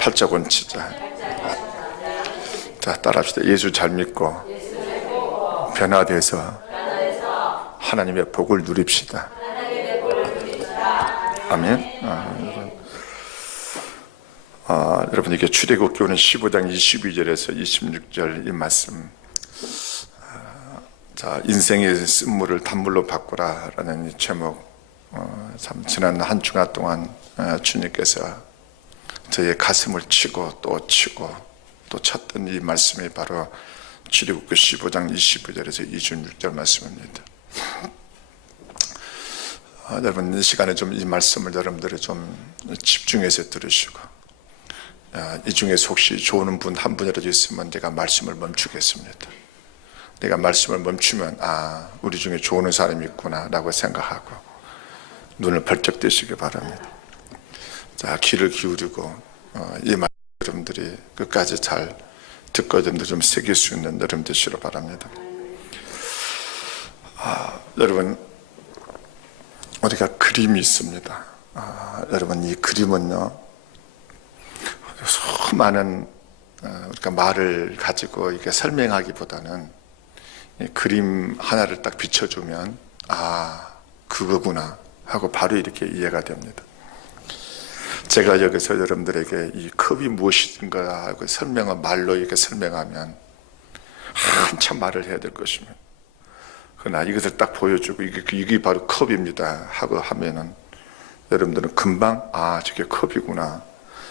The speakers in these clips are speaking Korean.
팔자곤 치자. 자, 따라합시다. 예수 잘 믿고 변화돼서 하나님의 복을 누립시다. 아멘. 여러분, 이게 출애굽기는 15장 22절에서 26절 이 말씀. 자, 인생의 쓴물을 단물로 바꾸라라는 이 제목. 참 지난 한 주간 동안 주님께서 저의 가슴을 치고 또 쳤던 이 말씀이 바로 출애굽기 15장 25절에서 26절 말씀입니다. 여러분, 이 시간에 좀 이 말씀을 여러분들이 좀 집중해서 들으시고, 이 중에서 혹시 좋은 분 한 분이라도 있으면 내가 말씀을 멈추겠습니다. 내가 말씀을 멈추면 우리 중에 좋은 사람이 있구나 라고 생각하고 눈을 벌쩍 뜨시기 바랍니다. 자, 귀를 기울이고 이 말씀 여러분들이 끝까지 잘 듣고 여러분들 좀 새길 수 있는 여러분 되시길 바랍니다. 여러분, 우리가 그림이 있습니다. 여러분, 이 그림은요, 수많은 우리가 말을 가지고 이렇게 설명하기보다는 이 그림 하나를 딱 비춰주면 그거구나 하고 바로 이렇게 이해가 됩니다. 제가 여기서 여러분들에게 이 컵이 무엇인가 하고 말로 이렇게 설명하면 한참 말을 해야 될 것입니다. 그러나 이것을 딱 보여주고 이게 바로 컵입니다 하고 하면은 여러분들은 금방 저게 컵이구나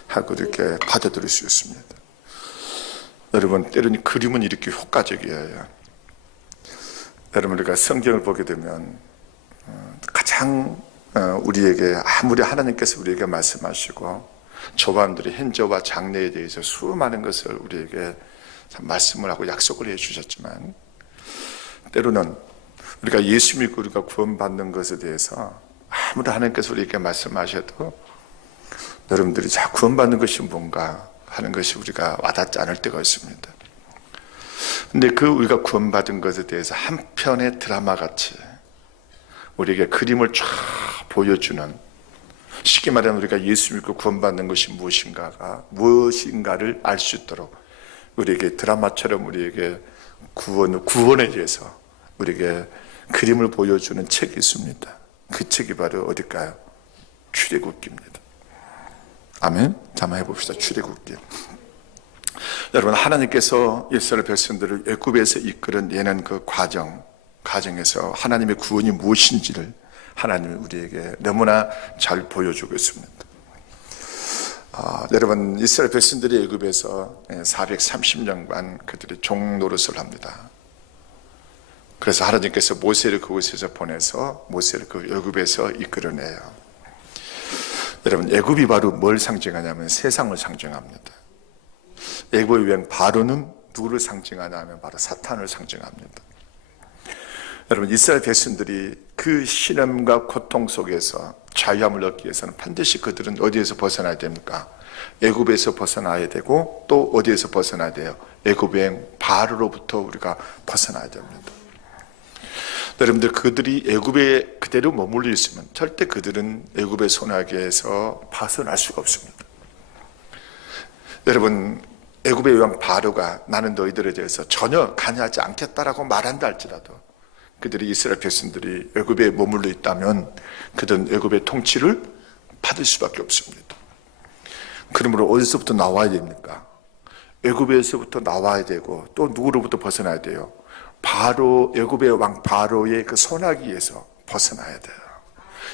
하고 이렇게 받아들일 수 있습니다. 여러분, 때로는 그림은 이렇게 효과적이에요. 여러분, 우리가 성경을 보게 되면 가장 우리에게 아무리 하나님께서 우리에게 말씀하시고 조반들의 현재와 장래에 대해서 수많은 것을 우리에게 말씀을 하고 약속을 해 주셨지만, 때로는 우리가 예수 믿고 우리가 구원받는 것에 대해서 아무리 하나님께서 우리에게 말씀하셔도 여러분들이 구원받는 것이 뭔가 하는 것이 우리가 와닿지 않을 때가 있습니다. 근데 우리가 구원받은 것에 대해서 한 편의 드라마 같이 우리에게 그림을 쫙 보여주는, 쉽게 말하면 우리가 예수 믿고 구원받는 것이 무엇인가를 알 수 있도록 우리에게 드라마처럼 우리에게 구원에 대해서 우리에게 그림을 보여주는 책이 있습니다. 그 책이 바로 어딜까요? 출애굽기입니다. 아멘. 자, 한번 해봅시다. 출애굽기. 여러분, 하나님께서 이스라엘 백성들을 애굽에서 이끌어내는 그 과정에서 하나님의 구원이 무엇인지를 하나님이 우리에게 너무나 잘 보여주고 있습니다. 여러분, 이스라엘 백성들이 애굽에서 430년간 그들이 종노릇을 합니다. 그래서 하나님께서 모세를 그곳에서 보내서 모세를 그 애굽에서 이끌어내요. 여러분, 애굽이 바로 뭘 상징하냐면 세상을 상징합니다. 애굽의 왕 바로는 누구를 상징하냐면 바로 사탄을 상징합니다. 여러분, 이스라엘 백성들이 그 시련과 고통 속에서 자유함을 얻기 위해서는 반드시 그들은 어디에서 벗어나야 됩니까? 애굽에서 벗어나야 되고, 또 어디에서 벗어나야 돼요? 애굽의 왕 바로로부터 우리가 벗어나야 됩니다. 여러분들, 그들이 애굽에 그대로 머물러 있으면 절대 그들은 애굽의 손아귀에서 벗어날 수가 없습니다. 여러분, 애굽의 왕 바로가 나는 너희들에 대해서 전혀 관여하지 않겠다라고 말한다 할지라도 그들이 이스라엘 백성들이 애굽에 머물러 있다면 그들은 애굽의 통치를 받을 수밖에 없습니다. 그러므로 어디서부터 나와야 됩니까? 애굽에서부터 나와야 되고, 또 누구로부터 벗어나야 돼요? 바로 애굽의 왕 바로의 그 손아귀에서 벗어나야 돼요.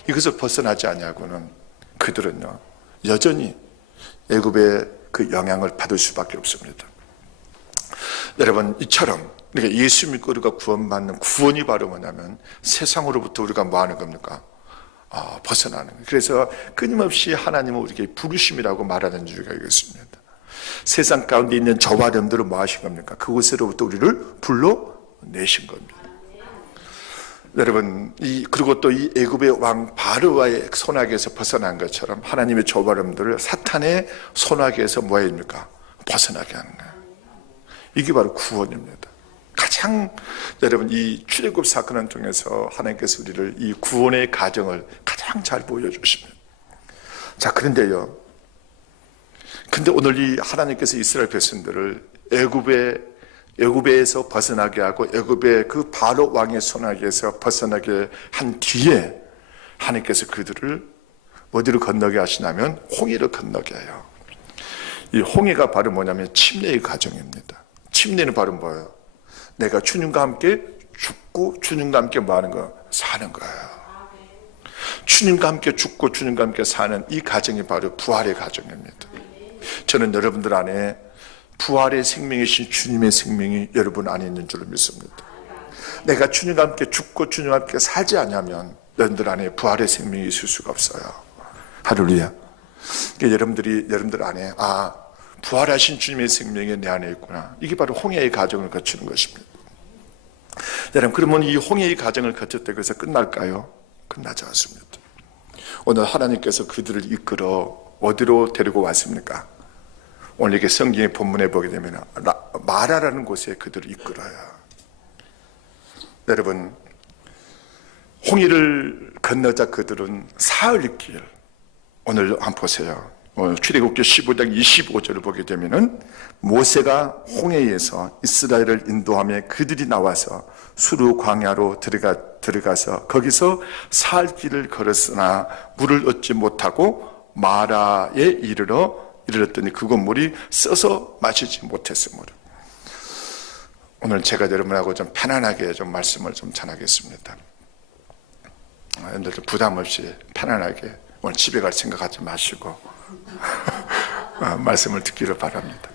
이것을 벗어나지 않냐고는 그들은요 여전히 애굽의 그 영향을 받을 수밖에 없습니다. 여러분, 이처럼 그러니까 예수 믿고 우리가 구원받는 구원이 바로 뭐냐면 세상으로부터 우리가 뭐 하는 겁니까? 벗어나는 거예요. 그래서 끊임없이 하나님은 우리에게 부르심이라고 말하는 줄을 알겠습니다. 세상 가운데 있는 저와 여러분들은 뭐 하신 겁니까? 그곳으로부터 우리를 불러내신 겁니다. 여러분, 그리고 또 이 애굽의 왕 바로와의 손아귀에서 벗어난 것처럼 하나님의 저와 여러분들을 사탄의 손아귀에서 뭐 해입니까? 벗어나게 하는 거예요. 이게 바로 구원입니다. 가장 여러분, 이 출애굽 사건을 통해서 하나님께서 우리를 이 구원의 과정을 가장 잘 보여주십니다. 자, 그런데요, 근데 오늘 이 하나님께서 이스라엘 백성들을 애굽에서 벗어나게 하고 애굽의 그 바로 왕의 손아귀에서 벗어나게 한 뒤에 하나님께서 그들을 어디로 건너게 하시냐면 홍해를 건너게 해요. 이 홍해가 바로 뭐냐면 침례의 과정입니다. 침례는 바로 뭐예요? 내가 주님과 함께 죽고 주님과 함께 뭐 하는 거? 사는 거예요. 주님과 함께 죽고 주님과 함께 사는 이 과정이 바로 부활의 과정입니다. 저는 여러분들 안에 부활의 생명이신 주님의 생명이 여러분 안에 있는 줄을 믿습니다. 내가 주님과 함께 죽고 주님과 함께 살지 않으면 여러분들 안에 부활의 생명이 있을 수가 없어요. 할렐루야. 그러니까 여러분들 안에 부활하신 주님의 생명이 내 안에 있구나. 이게 바로 홍해의 과정을 거치는 것입니다. 여러분, 그러면 이 홍해의 과정을 거쳤다고 해서 끝날까요? 끝나지 않습니다. 오늘 하나님께서 그들을 이끌어 어디로 데리고 왔습니까? 오늘 이렇게 성경의 본문에 보게 되면 마라라는 곳에 그들을 이끌어요. 여러분, 홍해를 건너자 그들은 사흘길, 오늘 한번 보세요. 출애굽기 15장 25절을 보게 되면은 모세가 홍해에서 이스라엘을 인도하며 그들이 나와서 수르 광야로 들어가서 거기서 사흘길을 걸었으나 물을 얻지 못하고 마라에 이르렀더니 그곳 물이 써서 마시지 못했으므로. 오늘 제가 여러분하고 좀 편안하게 좀 말씀을 좀 전하겠습니다. 여러분들 부담 없이 편안하게 오늘 집에 갈 생각하지 마시고 말씀을 듣기를 바랍니다.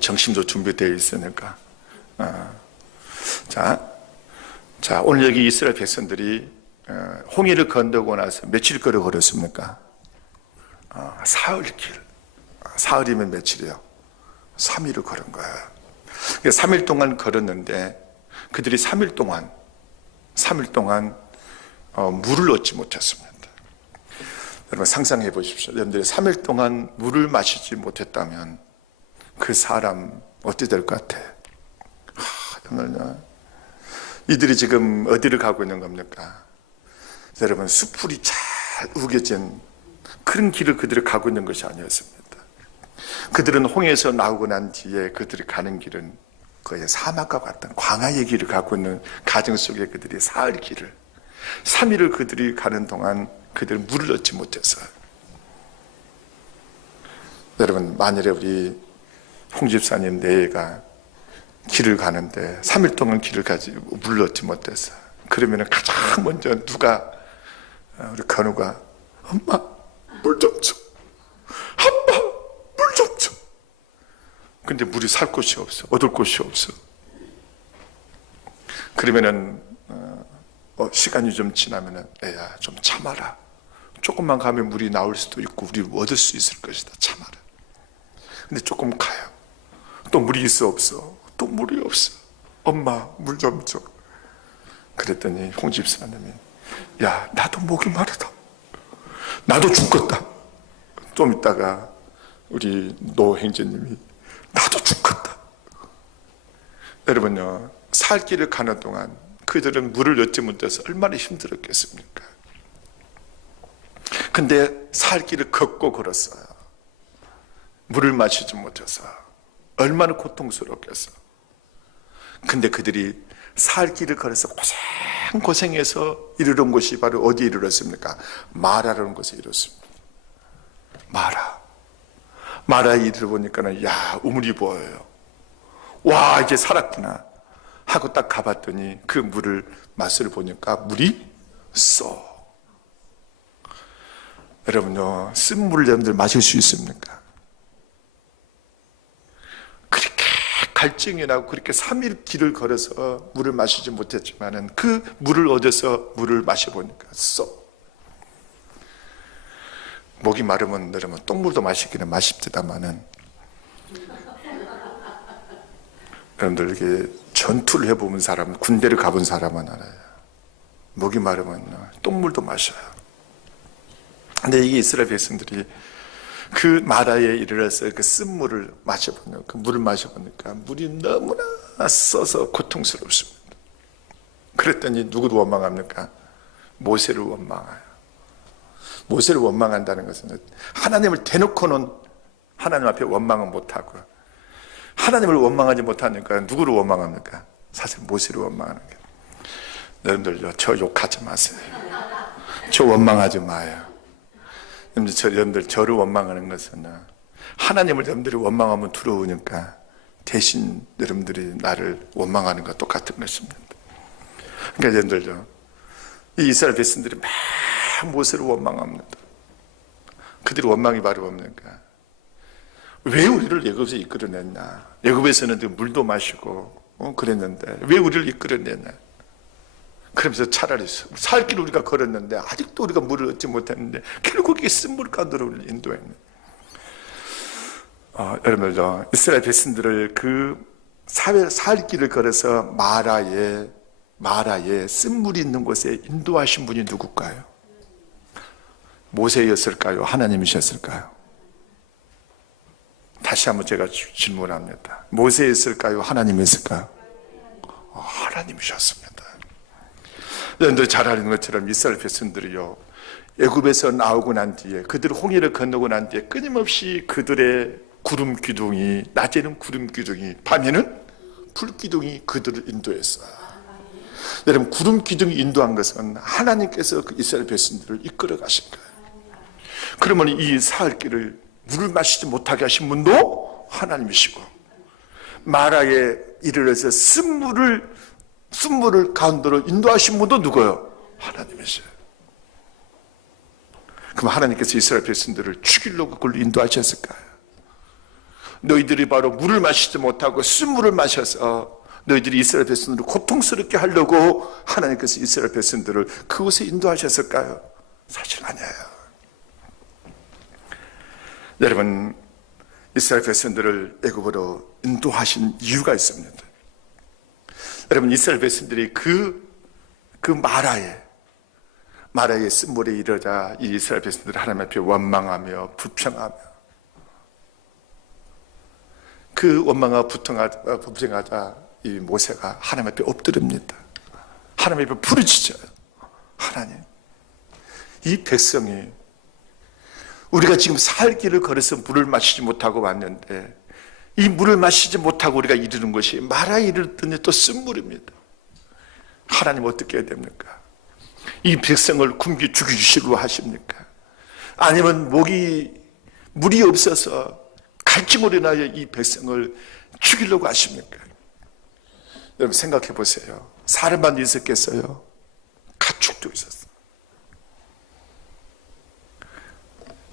정신도 준비되어 있으니까. 자, 오늘 여기 이스라엘 백성들이 홍해를 건너고 나서 며칠 걸었습니까? 사흘길. 사흘이면 며칠이요? 3일을 걸은 거예요. 3일 동안 걸었는데 그들이 3일 동안 물을 얻지 못했습니다. 여러분 상상해 보십시오. 여러분들이 3일 동안 물을 마시지 못했다면 그 사람 어떻게 될 것 같아? 이들이 지금 어디를 가고 있는 겁니까? 여러분, 수풀이 잘 우겨진 그런 길을 그들이 가고 있는 것이 아니었습니다. 그들은 홍해에서 나오고 난 뒤에 그들이 가는 길은 거의 사막과 같은 광야의 길을 가고 있는 가정 속에 그들이 사흘 길을 3일을 그들이 가는 동안 그들은 물을 얻지 못했어요. 여러분, 만일에 우리 홍 집사님 내외가 길을 가는데 3일 동안 길을 가지고 물을 얻지 못했어요. 그러면 가장 먼저 누가 우리 건우가 엄마 물 좀 줘. 엄마 물 좀 줘. 근데 물이 살 곳이 없어. 얻을 곳이 없어. 그러면은 시간이 좀 지나면은 애야 좀 참아라. 조금만 가면 물이 나올 수도 있고 우리 얻을 수 있을 것이다. 참아라. 근데 조금 가요. 또 물이 있어 없어. 또 물이 없어. 엄마 물 좀 줘. 그랬더니 홍 집사님이 야 나도 목이 마르다. 나도 죽겠다. 좀 있다가 우리 노 행제님이 나도 죽겠다. 여러분요, 살 길을 가는 동안 그들은 물을 얻지 못해서 얼마나 힘들었겠습니까? 근데 살 길을 걷고 걸었어요. 물을 마시지 못해서 얼마나 고통스럽겠어. 근데 그들이 살 길을 걸어서 고생해서 이르는 곳이 바로 어디에 이르렀습니까? 마라라는 곳에 이르렀습니다. 마라에 이르러보니까는 야 우물이 보여요. 와 이제 살았구나 하고 딱 가봤더니 그 물을 맛을 보니까 물이 써. 여러분요, 쓴 물을 여러분들 마실 수 있습니까? 그렇게 갈증이 나고 그렇게 3일 길을 걸어서 물을 마시지 못했지만은 그 물을 얻어서 물을 마셔보니까 써. 목이 마르면 여러분 똥물도 마시기는 맛있지다마는 여러분들 이렇게 전투를 해본 사람, 군대를 가본 사람은 알아요. 목이 마르면 똥물도 마셔요. 근데 이게 이스라엘 백성들이 그 마라에 이르러서 그 쓴물을 마셔보니까, 그 물을 마셔보니까 물이 너무나 써서 고통스럽습니다. 그랬더니 누구를 원망합니까? 모세를 원망해요. 모세를 원망한다는 것은 하나님을 대놓고는 하나님 앞에 원망은 못하고, 하나님을 원망하지 못하니까 누구를 원망합니까? 사실 모세를 원망하는 거예요. 여러분들요, 저 욕하지 마세요. 저 원망하지 마요. 여러분들 저를 원망하는 것은 하나님을 여러분들이 원망하면 두려우니까 대신 여러분들이 나를 원망하는 것과 똑같은 것입니다. 그러니까 여러분들요, 이 이스라엘 백성들이 막 모세를 원망합니다. 그들이 원망이 바로 뭡니까? 왜 우리를 애굽에서 이끌어냈냐? 애굽에서는 물도 마시고 그랬는데 왜 우리를 이끌어냈냐? 그러면서 차라리 살 길 우리가 걸었는데 아직도 우리가 물을 얻지 못했는데 결국 이 쓴물 가운데로 우리를 인도했네. 여러분들도 이스라엘 백성들을 그 살 길을 걸어서 마라에 쓴물이 있는 곳에 인도하신 분이 누굴까요? 모세였을까요? 하나님이셨을까요? 다시 한번 제가 질문합니다. 모세였을까요? 하나님이었을까요? 하나님이셨습니다. 여러분들 잘 아는 것처럼 이스라엘 백성들이요, 애굽에서 나오고 난 뒤에, 그들 홍해를 건너고 난 뒤에 끊임없이 그들의 구름 기둥이, 낮에는 구름 기둥이, 밤에는 불 기둥이 그들을 인도했어요. 여러분, 구름 기둥이 인도한 것은 하나님께서 그 이스라엘 백성들을 이끌어 가신 거예요. 그러면 이 사흘 길을 물을 마시지 못하게 하신 분도 하나님이시고, 마라에 이르러서 쓴물을 가운데로 인도하신 분도 누구예요? 하나님이세요. 그럼 하나님께서 이스라엘 백성들을 죽이려고 그걸로 인도하셨을까요? 너희들이 바로 물을 마시지 못하고 쓴물을 마셔서 너희들이 이스라엘 백성들을 고통스럽게 하려고 하나님께서 이스라엘 백성들을 그곳에 인도하셨을까요? 사실 아니에요. 여러분, 이스라엘 백성들을 애굽으로 인도하신 이유가 있습니다. 여러분, 이스라엘 백성들이 그 마라의 쓴물에 이르자 이 이스라엘 백성들이 하나님 앞에 원망하며 불평하며, 그 원망하고 불평하자 이 모세가 하나님 앞에 엎드립니다. 하나님 앞에 부르짖어요. 하나님, 이 백성이 우리가 지금 살 길을 걸어서 물을 마시지 못하고 왔는데, 이 물을 마시지 못하고 우리가 이르는 것이 마라에 이르렀더니 또 쓴물입니다. 하나님 어떻게 해야 됩니까? 이 백성을 굶겨 죽이시려고 하십니까? 아니면 물이 없어서 갈증으로 인하여 이 백성을 죽이려고 하십니까? 여러분 생각해 보세요. 사람만 있었겠어요? 가축도 있었어요.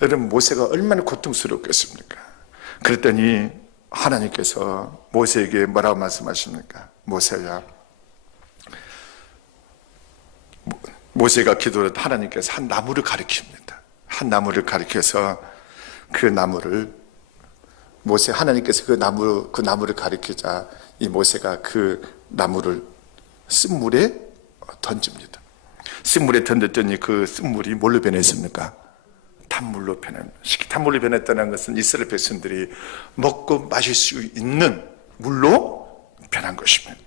여러분, 모세가 얼마나 고통스럽겠습니까? 그랬더니 하나님께서 모세에게 뭐라고 말씀하십니까? 모세야, 모세가 기도를 하나님께서 한 나무를 가리킵니다. 한 나무를 가리켜서 그 나무를 하나님께서 그 나무를 가리키자 이 모세가 그 나무를 쓴물에 던집니다. 쓴물에 던졌더니 그 쓴물이 뭘로 변했습니까? 단물로 단물로 변했다는 것은 이스라엘 백성들이 먹고 마실 수 있는 물로 변한 것입니다.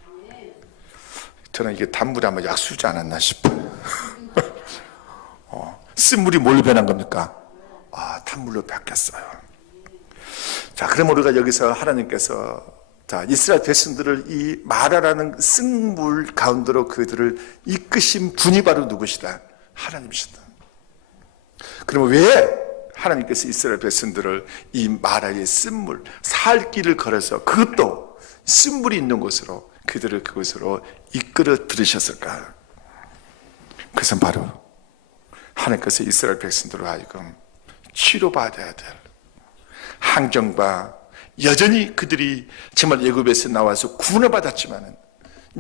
저는 이게 단물이 아마 약수지 않았나 싶어요. 쓴물이 뭘로 변한 겁니까? 단물로 바뀌었어요. 자, 그럼 우리가 여기서 하나님께서 이스라엘 백성들을 이 마라라는 쓴물 가운데로 그들을 이끄신 분이 바로 누구시다? 하나님이시다. 그러면 왜 하나님께서 이스라엘 백성들을 이 마라의 쓴물, 살 길을 걸어서 그것도 쓴물이 있는 곳으로 그들을 그곳으로 이끌어 들으셨을까요? 그것은 바로 하나님께서 이스라엘 백성들로 하여금 치료받아야 될 환경과, 여전히 그들이 정말 애굽에서 나와서 구원을 받았지만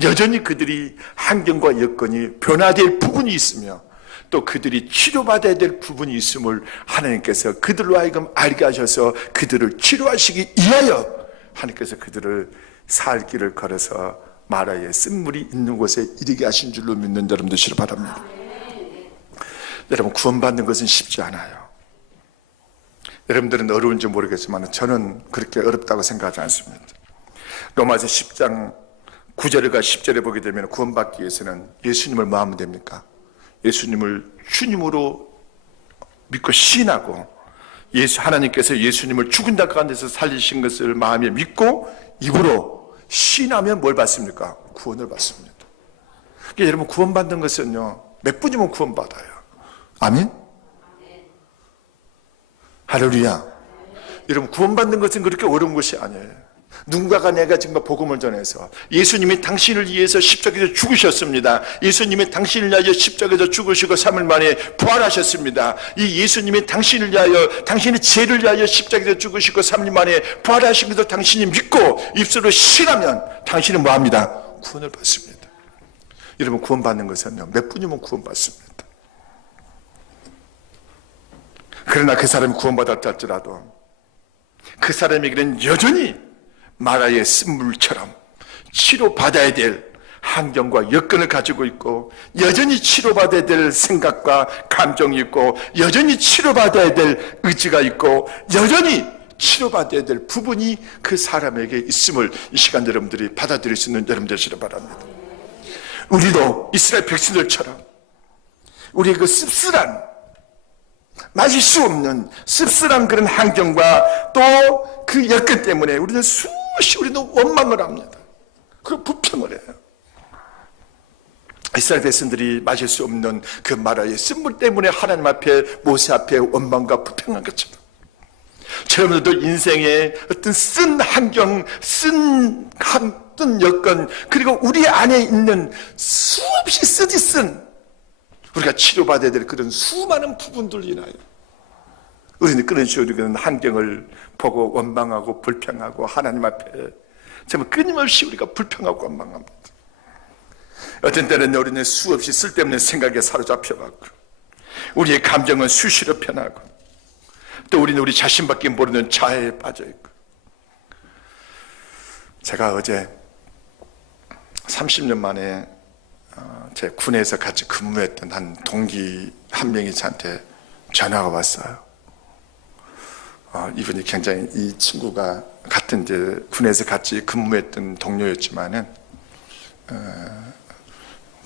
여전히 그들이 환경과 여건이 변화될 부분이 있으며 또 그들이 치료받아야 될 부분이 있음을 하나님께서 그들로 하여금 알게 하셔서 그들을 치료하시기 위하여 하나님께서 그들을 살 길을 걸어서 마라의 쓴물이 있는 곳에 이르게 하신 줄로 믿는 여러분 되시길 바랍니다. 여러분, 구원받는 것은 쉽지 않아요. 여러분들은 어려운지 모르겠지만 저는 그렇게 어렵다고 생각하지 않습니다. 로마서 10장 9절과 10절에 보게 되면 구원받기 위해서는 예수님을 뭐 하면 됩니까? 예수님을 주님으로 믿고 시인하고 하나님께서 예수님을 죽은 자 가운데서 살리신 것을 마음에 믿고 입으로 시인하면 뭘 받습니까? 구원을 받습니다. 그러니까 여러분 구원받는 것은요 몇 분이면 구원받아요. 아멘? 할렐루야. 여러분 구원받는 것은 그렇게 어려운 것이 아니에요. 누군가가 내가 지금 복음을 전해서 예수님이 당신을 위해서 십자가에서 죽으셨습니다. 예수님이 당신을 위하여 십자가에서 죽으시고 3일 만에 부활하셨습니다. 이 예수님이 당신을 위하여 당신의 죄를 위하여 십자가에서 죽으시고 3일 만에 부활하신 것을 당신이 믿고 입술로 신하면 당신은 뭐합니다? 구원을 받습니다. 여러분 구원받는 것은요 몇 분이면 구원받습니다. 그러나 그 사람이 구원받았다 할지라도 그 사람에게는 여전히 마라의 쓴물처럼 치료받아야 될 환경과 여건을 가지고 있고 여전히 치료받아야 될 생각과 감정이 있고 여전히 치료받아야 될 의지가 있고 여전히 치료받아야 될 부분이 그 사람에게 있음을 이 시간 여러분들이 받아들일 수 있는 여러분 되시길 바랍니다. 우리도 이스라엘 백성들처럼 우리의 그 씁쓸한 마실 수 없는 씁쓸한 그런 환경과 또 그 여건 때문에 우리는 우리도 원망을 합니다. 그 불평을 해요. 이스라엘 백성들이 마실 수 없는 그 마라의 쓴물 때문에 하나님 앞에 모세 앞에 원망과 불평한 것처럼 여러분들도 인생의 어떤 쓴 환경, 쓴 여건 그리고 우리 안에 있는 수없이 쓰디쓴 우리가 치료받아야 될 그런 수많은 부분들 인하여 우리는 그런 식으로 환경을 보고 원망하고 불평하고 하나님 앞에 정말 끊임없이 우리가 불평하고 원망합니다. 어떤 때는 우리는 수없이 쓸데없는 생각에 사로잡혀가고 우리의 감정은 수시로 변하고 또 우리는 우리 자신밖에 모르는 자해에 빠져있고 제가 어제 30년 만에 제 군에서 같이 근무했던 한 동기 한 명이 저한테 전화가 왔어요. 이분이 굉장히 이 친구가 같은 이제 군에서 같이 근무했던 동료였지만은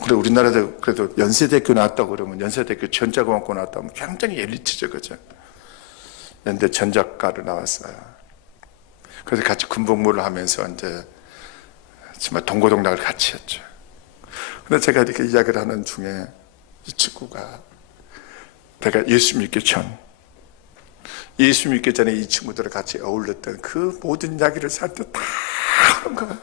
그래 우리나라도 그래도 연세대학교 나왔다고 그러면 연세대학교 전자공학고 나왔다고 하면 굉장히 엘리트죠, 그죠? 연대 전작가로 나왔어요. 그래서 같이 군복무를 하면서 이제 정말 동고동락을 같이 했죠. 근데 제가 이렇게 이야기를 하는 중에 이 친구가 내가 예수 믿기 전에 이 친구들을 같이 어울렸던 그 모든 이야기를 저한테 다 하는 거예요.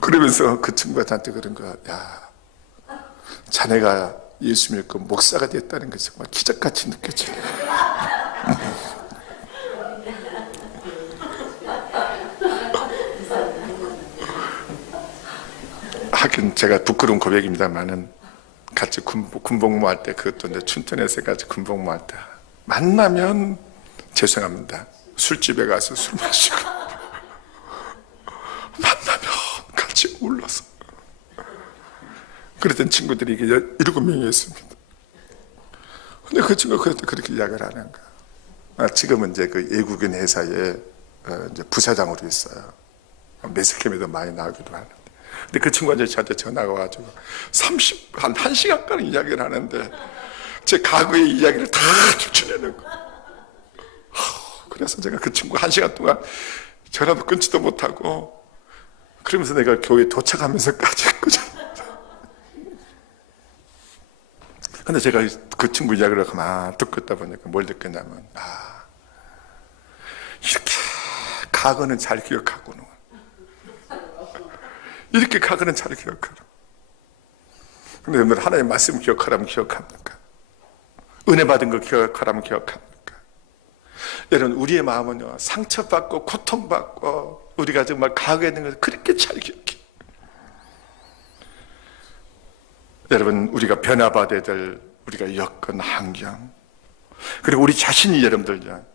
그러면서 그 친구가 저한테 그런 거야. 야, 자네가 예수 믿고 목사가 됐다는 게 정말 기적같이 느껴져. 하긴 제가 부끄러운 고백입니다만은 같이 군복무할 때 그것도 이제 춘천에서 같이 군복무할 때 만나면 죄송합니다. 술집에 가서 술 마시고 만나면 같이 울러서 그랬던 친구들이 7명이었습니다. 근데 그 친구가 그때 그렇게 이야기를 하는 거야. 지금은 이제 그 외국인 회사에 이제 부사장으로 있어요. 매스캠에도 많이 나오기도 하는데. 근데 그 친구가 저한테 전화가 와가지고 1시간가량 이야기를 하는데 제 과거의 이야기를 다 추천해낸 거예요. 그래서 제가 그 친구 1시간 동안 전화도 끊지도 못하고 그러면서 내가 교회 도착하면서까지 했거든. 근데 제가 그 친구 이야기를 가만 듣고 있다 보니까 뭘 느꼈냐면 이렇게 과거는 잘 기억하고는 이렇게 과거는 잘 기억하라. 근데 여러분들 하나님의 말씀 기억하라면 기억합니까? 은혜 받은 거 기억하라면 기억합니까? 여러분 우리의 마음은요 상처받고 고통받고 우리가 정말 과거에 있는 것을 그렇게 잘 기억해요. 여러분 우리가 변화받아야 될 우리가 여건 환경 그리고 우리 자신이 여러분들요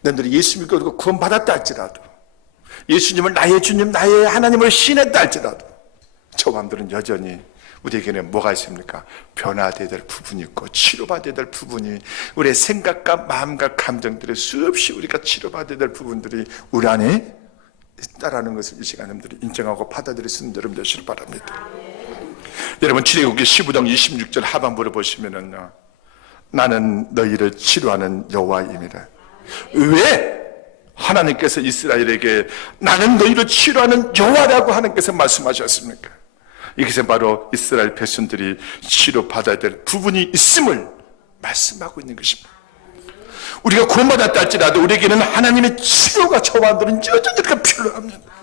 너희들이 예수 믿고 구원받았다 할지라도 예수님을 나의 주님 나의 하나님을 신했다 할지라도 저 마음들은 여전히 우리에게는 뭐가 있습니까? 변화되어야 될 부분이 있고 치료받아야 될 부분이 우리의 생각과 마음과 감정들이 수없이 우리가 치료받아야 될 부분들이 우리 안에 있다라는 것을 이 시간 여러분들이 인정하고 받아들일 수 있는 여러분 되시길 바랍니다. 여러분 출애굽기 15장 26절 하반부를 보시면은요, 나는 너희를 치료하는 여호와임이라. 왜 하나님께서 이스라엘에게 나는 너희를 치료하는 여호와라고 하나님께서 말씀하셨습니까? 이것은 바로 이스라엘 백성들이 치료받아야 될 부분이 있음을 말씀하고 있는 것입니다. 우리가 구원받았다 할지라도 우리에게는 하나님의 치료가 저와 여러분들은 여전히 필요합니다.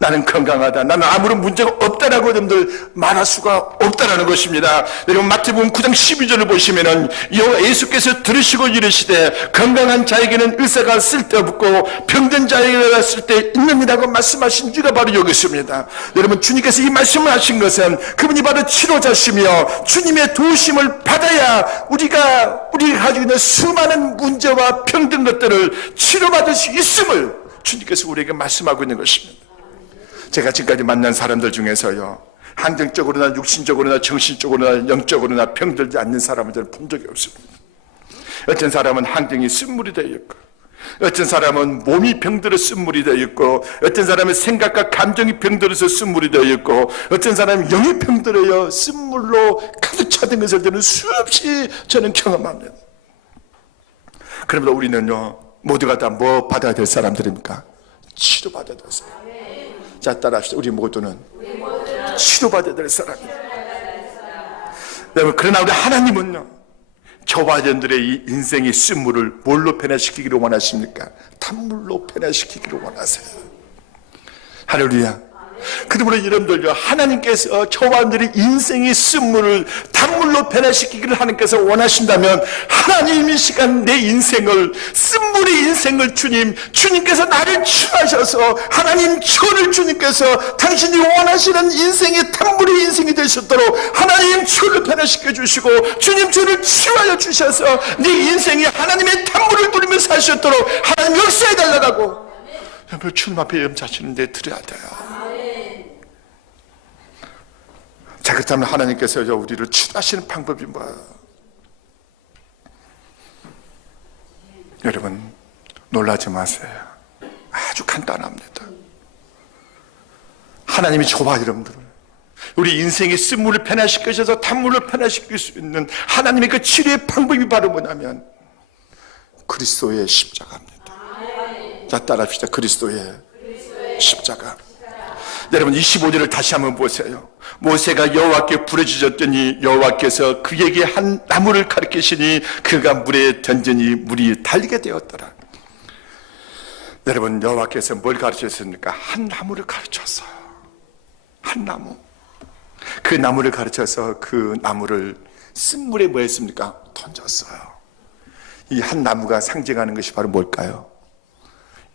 나는 건강하다, 나는 아무런 문제가 없다라고 여러분들 말할 수가 없다라는 것입니다. 여러분 마태복음 9장 12절을 보시면은 예수께서 들으시고 이르시되 건강한 자에게는 의사가 쓸데없고 병든 자에게는 쓸데있느니라고 말씀하신 이유가 바로 여기 있습니다. 여러분 주님께서 이 말씀을 하신 것은 그분이 바로 치료자시며 주님의 도우심을 받아야 우리가 가지고 있는 수많은 문제와 병든 것들을 치료받을 수 있음을 주님께서 우리에게 말씀하고 있는 것입니다. 제가 지금까지 만난 사람들 중에서요, 한정적으로나 육신적으로나 정신적으로나 영적으로나 병들지 않는 사람을 저는 본 적이 없습니다. 어떤 사람은 한정이 쓴물이 되어 있고, 어떤 사람은 몸이 병들어 쓴물이 되어 있고, 어떤 사람은 생각과 감정이 병들어서 쓴물이 되어 있고, 어떤 사람은 영이 병들어요 쓴물로 가득 차는 것을 저는 수없이 경험합니다. 그러므로 우리는요, 모두가 다 뭐 받아야 될 사람들입니까? 치료받아야 될 사람. 자, 따라합시다. 우리 모두는 치료받아야 될 사람이에요. 그러나 우리 하나님은요, 저와 여러분들의 이 인생의 쓴물을 뭘로 변화시키기를 원하십니까? 단물로 변화시키기를 원하세요. 할렐루야. 그러므로 여러분들요, 하나님께서 저와 여러분들의 인생의 쓴물을 단물로 변화시키기를 하나님께서 원하신다면, 하나님 이 시간 내 인생을, 쓴물의 인생을 주님께서 나를 치유하셔서 하나님 저를 주님께서 당신이 원하시는 인생의 단물의 인생이 되셨도록 하나님 저를 변화시켜 주시고 주님 저를 치유하여 주셔서 내 인생이 하나님의 단물을 누리며 사셨도록 하나님 역사해 달라고 주님 앞에 염자치는데 드려야 돼요. 자, 그렇다면 하나님께서 우리를 치유하시는 방법이 뭐예요? 여러분 놀라지 마세요. 아주 간단합니다. 하나님이 저와 여러분들을 우리 인생의 쓴물을 변화시켜서 단물로 변화시킬 수 있는 하나님의 그 치료의 방법이 바로 뭐냐면 그리스도의 십자가입니다. 자, 따라합시다. 그리스도의 십자가. 여러분 25절을 다시 한번 보세요. 모세가 여호와께 부르짖었더니 여호와께서 그에게 한 나무를 가리키시니 그가 물에 던지니 물이 달리게 되었더라. 여러분 여호와께서 뭘 가르쳤습니까? 한 나무를 가르쳤어요. 한 나무. 그 나무를 가르쳐서 그 나무를 쓴물에 뭐 했습니까? 던졌어요. 이 한 나무가 상징하는 것이 바로 뭘까요?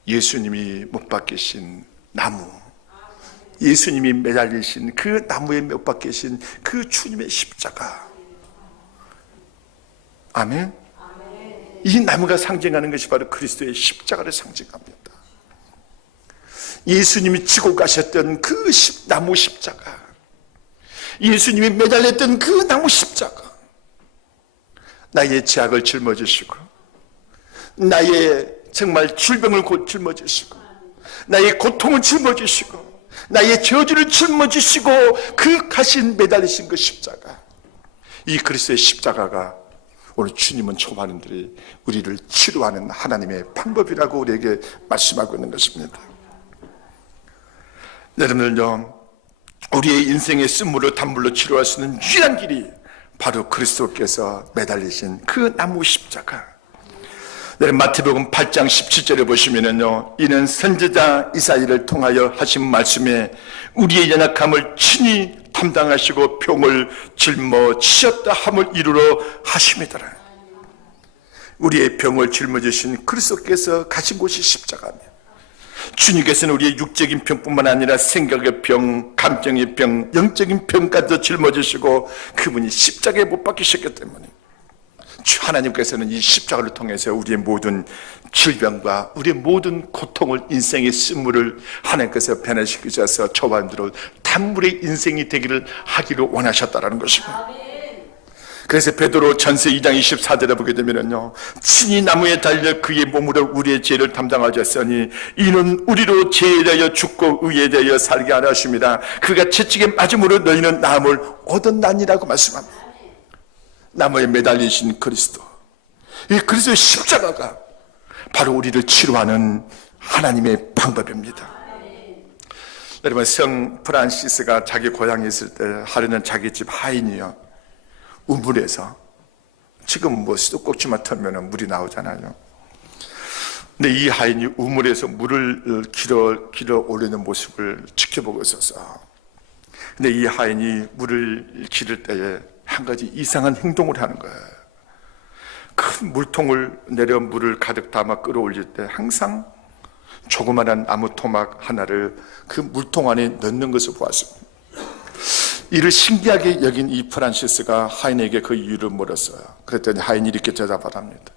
예수님이 못 박히신 나무, 예수님이 매달리신 그 나무에 못 박히신 그 주님의 십자가. 아멘. 이 나무가 상징하는 것이 바로 그리스도의 십자가를 상징합니다. 예수님이 지고 가셨던 그 나무 십자가, 예수님이 매달렸던 그 나무 십자가, 나의 죄악을 짊어지시고 나의 정말 질병을 짊어지시고 나의 고통을 짊어지시고 나의 저주를 짊어지시고 그 가신 매달리신 그 십자가, 이 그리스도의 십자가가 오늘 주님은 초반인들이 우리를 치료하는 하나님의 방법이라고 우리에게 말씀하고 있는 것입니다. 여러분들요, 우리의 인생의 쓴물을 단물로 치료할 수 있는 유일한 길이 바로 그리스도께서 매달리신 그 나무 십자가. 마태복음 8장 17절에 보시면은요, 이는 선지자 이사야를 통하여 하신 말씀에 우리의 연약함을 친히 담당하시고 병을 짊어지셨다 함을 이루러 하심이더라. 우리의 병을 짊어지신 그리스도께서 가신 곳이 십자가며, 주님께서는 우리의 육적인 병뿐만 아니라 생각의 병, 감정의 병, 영적인 병까지도 짊어지시고 그분이 십자가에 못 박히셨기 때문에 하나님께서는 이 십자가를 통해서 우리의 모든 질병과 우리의 모든 고통을, 인생의 쓴물을 하나님께서 변화시키셔서 저와 여러분들을 단물의 인생이 되기를 하기를 원하셨다는 것입니다. 그래서 베드로 전서 2장 24절에 보게 되면요, 친히 나무에 달려 그의 몸으로 우리의 죄를 담당하셨으니 이는 우리로 죄에 대하여 죽고 의에 대하여 살게 하려 하십니다. 그가 채찍에 맞음으로 너희는 나음을 얻었나니라고 말씀합니다. 나무에 매달리신 그리스도, 이 그리스도의 십자가가 바로 우리를 치료하는 하나님의 방법입니다. 여러분, 성 프란시스가 자기 고향에 있을 때 하루는 자기 집 하인이요, 우물에서, 지금 뭐 수도꼭지만 털면 물이 나오잖아요. 근데 이 하인이 우물에서 물을 길어 올리는 모습을 지켜보고 있었어. 근데 이 하인이 물을 기를 때에 한 가지 이상한 행동을 하는 거예요. 큰 물통을 내려 물을 가득 담아 끌어올릴 때 항상 조그마한 나무 토막 하나를 그 물통 안에 넣는 것을 보았습니다. 이를 신기하게 여긴 이 프란시스가 하인에게 그 이유를 물었어요. 그랬더니 하인이 이렇게 대답합니다.